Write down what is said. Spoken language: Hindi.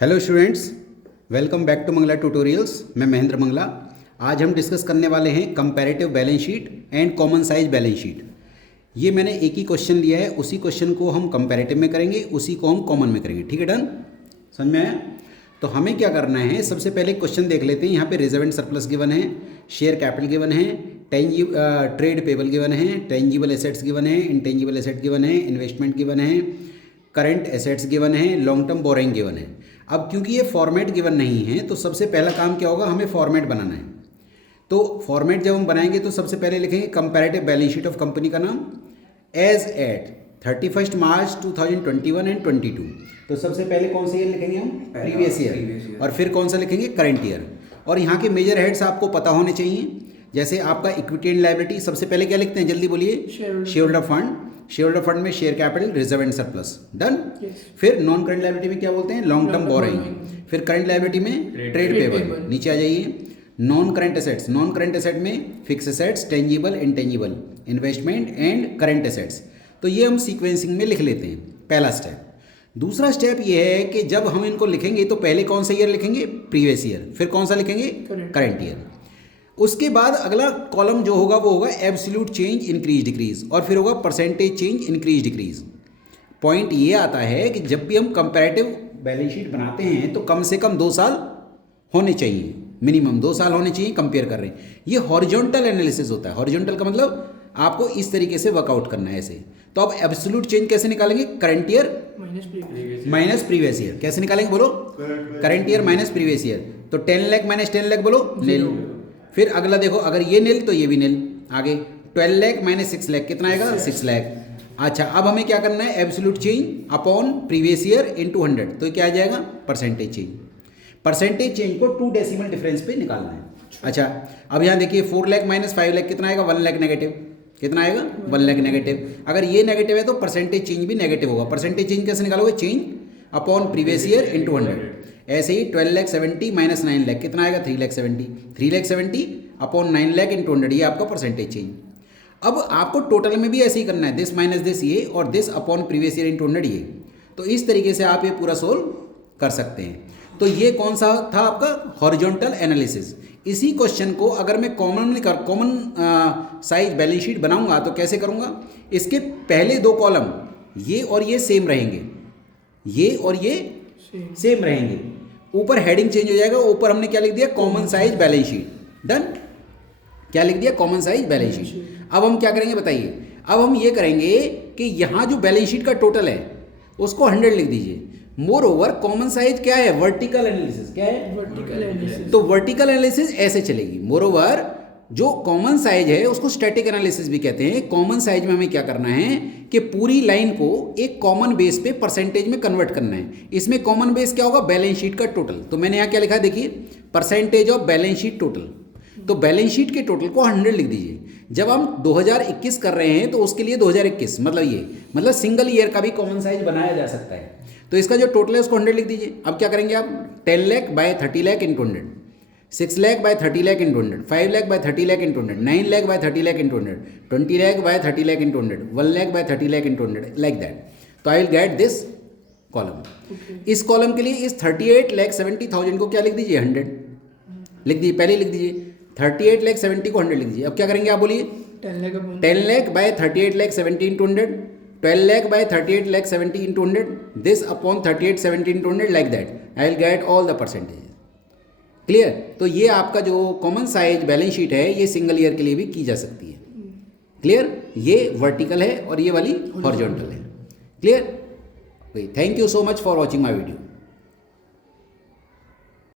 Hello students, welcome back to Mangla tutorials. मैं महेंद्र मंगला। आज हम डिस्कस करने वाले हैं comparative balance sheet and common size balance sheet. ये मैंने एक ही क्वेश्चन लिया है, उसी क्वेश्चन को हम कंपैरेटिव में करेंगे, उसी को हम कॉमन में करेंगे। ठीक है, डन? समझ में आया? तो हमें क्या करना है, सबसे पहले क्वेश्चन देख लेते हैं। यहाँ पे रिजर्व एंड सरप्लस गिवन है, शेयर कैपिटल गिवन है, ट्रेड पेबल गिवन है, टेंजिबल एसेट्स गिवन है, इंटेंजिबल एसेट गिवन है, इन्वेस्टमेंट गिवन है, करंट एसेट्स गिवन है, लॉन्ग टर्म बोरिंग गिवन है। अब क्योंकि ये फॉर्मेट गिवन नहीं है तो सबसे पहला काम क्या होगा, हमें फॉर्मेट बनाना है। तो फॉर्मेट जब हम बनाएंगे तो सबसे पहले लिखेंगे comparative balance sheet of company का नाम एज एट 31 मार्च 2021 एंड 22। तो सबसे पहले कौन सा ईयर लिखेंगे हम? Previous year. और फिर कौन सा लिखेंगे? Current year. और यहाँ के मेजर हेड्स आपको पता होने चाहिए। जैसे आपका इक्विटी एंड लायबिलिटी, सबसे पहले क्या लिखते हैं, जल्दी बोलिए? Share holder fund. Share holder fund में share capital, reserve and surplus, done. फिर नॉन करंट लायबिलिटी में क्या बोलते हैं? Long term borrowing. फिर करंट लायबिलिटी में ट्रेड पेबल। नीचे आ जाइए। Non current assets, non current asset में fix assets, tangible, intangible, investment and current assets. तो ये हम सीक्वेंसिंग में लिख लेते हैं, पहला स्टेप। दूसरा स्टेप ये है कि जब हम इनको लिखेंगे तो पहले कौन सा ईयर लिखेंगे? Previous year. फिर कौन सा लिखेंगे? Current year. उसके बाद अगला कॉलम जो होगा वो होगा एब्सोल्यूट चेंज, इंक्रीज डिक्रीज, और फिर होगा percentage change, increase decrease. Point ये आता है कि जब भी हम कंपैरेटिव बैलेंस शीट बनाते हैं तो कम से कम 2 साल होने चाहिए, मिनिमम 2 साल होने चाहिए। कंपेयर कर रहे हैं, ये हॉरिजॉन्टल एनालिसिस होता है। हॉरिजॉन्टल का मतलब आपको इस तरीके से वर्कआउट करना है ऐसे। तो अब एब्सोल्यूट चेंज कैसे निकालेंगे? Current year minus previous year. कैसे निकालेंगे बोलो? Current year minus previous year. तो 10 लाख माइनस 10 लाख बोलो, नील। फिर अगला देखो, अगर ये नील तो ये भी नील। आगे 12 लाख माइनस 6 लाख कितना आएगा? 6 लाख। अच्छा, अब हमें क्या करना है? Absolute change upon previous year into 100। तो क्या आ जाएगा? Percentage change. परसेंटेज चेंज को 2 डेसिमल डिफरेंस पे निकालना है। अच्छा, अब यहाँ देखिए 4 लाख माइनस 5 लाख कितना आएगा? 1 लाख नेगेटिव। कितना आएगा? 1 लाख नेगेटिव। अगर ये नेगेटिव है तो परसेंटेज चेंज भी नेगेटिव होगा। परसेंटेज चेंज कैसे निकालोगे? Change upon previous year into 100। ऐसे ही 12 लाख 70 माइनस 9 लाख कितना आएगा? 3 लाख 70। 3 लाख 70 अपॉन 9 लाख इनटू 100, ये आपका परसेंटेज चेंज। अब आपको टोटल में भी ऐसे ही करना है, दिस माइनस दिस ये, और this upon previous year into 100 ये। तो इस तरीके से आप ये पूरा सोल्व कर सकते हैं। तो ये कौन सा था आपका? Horizontal analysis. इसी क्वेश्चन को अगर मैं कॉमन साइज बैलेंस शीट बनाऊंगा तो कैसे करूंगा? इसके पहले 2 कॉलम ये और ये सेम रहेंगे, ये और ये सेम रहेंगे। ऊपर हेडिंग चेंज हो जाएगा। ऊपर हमने क्या लिख दिया? Common size balance sheet, done. क्या लिख दिया? Common size balance sheet. अब हम क्या करेंगे बताइए? अब हम ये करेंगे कि यहाँ जो बैलेंस शीट का टोटल है उसको 100 लिख दीजिए। मोर ओवर कॉमन साइज क्या है? Vertical analysis. क्या है? Vertical analysis. तो वर्टिकल एनालिसिस ऐसे चलेगी। मोर ओवर जो कॉमन साइज है उसको स्टैटिक एनालिसिस भी कहते हैं। कॉमन साइज में हमें क्या करना है कि पूरी लाइन को एक कॉमन बेस पे परसेंटेज में कन्वर्ट करना है। इसमें कॉमन बेस क्या होगा? बैलेंस शीट का टोटल। तो मैंने यहाँ क्या लिखा है देखिए, percentage of balance sheet total. तो बैलेंस शीट के टोटल को 100 लिख दीजिए। जब हम 2021 कर रहे हैं तो उसके लिए 2021 मतलब सिंगल ईयर का भी कॉमन साइज बनाया जा सकता है। तो इसका जो टोटल है उसको 100 लिख दीजिए। अब क्या करेंगे आप? 10 lakh by 30 lakh into 100, 6 lakh by 30 lakh into 100, 5 lakh by 30 lakh into 100, 9 lakh by 30 lakh into 100, 20 lakh by 30 lakh into 100, 1 lakh by 30 lakh into 100, like that. तो I will get this column. इस कॉलम के लिए इस 38 लाख 70,000 को क्या लिख दीजिए? 100 लिख दीजिए। पहले लिख दीजिए 38 लाख 70 को 100 लिख दीजिए। अब क्या करेंगे आप बोलिए? 10 lakh by 38 lakh 70 into 100, 12 lakh by 38 lakh 70 into 100, this upon 38 70 into 100, like that. I will get all the percentage. Clear? तो ये आपका जो कॉमन साइज बैलेंस शीट है ये सिंगल ईयर के लिए भी की जा सकती है। क्लियर? ये वर्टिकल है और ये वाली हॉरिजॉन्टल है। Clear? Thank you so much for watching my video.